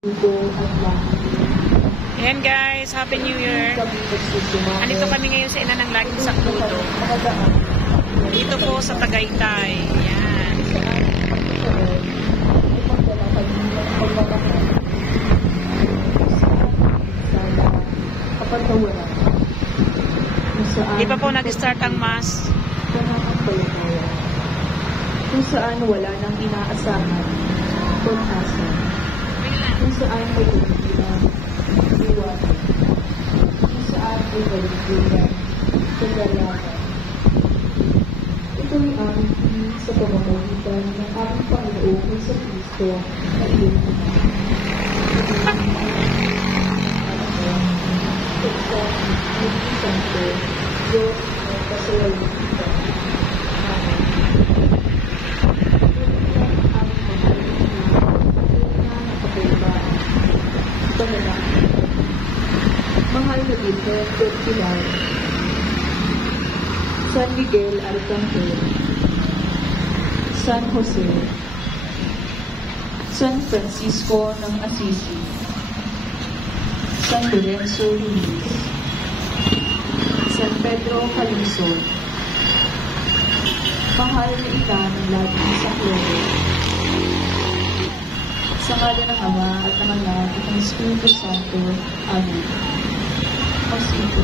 Ayan guys, Happy New Year. Andito kami ngayon sa ina ng laging sakludo. Dito po sa Tagaytay. Ayan. Di pa po nag-start ang mass. Kung saan wala nang inaasahan, pag-asa. Kung saan may ulitan, iwanan. Kung saan may kaligtasan, kagalakan. Ito'y aming hiling sa pamamagitan ng aming Panginoon sa Kristo at iyong Ama. Santo, Diyos ng kasalanan. Mahal na Birhen del Pilar, San Miguel Arcangel, San Jose, San Francisco ng Assisi, San Lorenzo Ruiz, San Pedro Calungsod, mahal na ina ng laging sakludo, sa ngala ng Ama at ng Anak at ng Espiritu Santo. Amen. Mas ito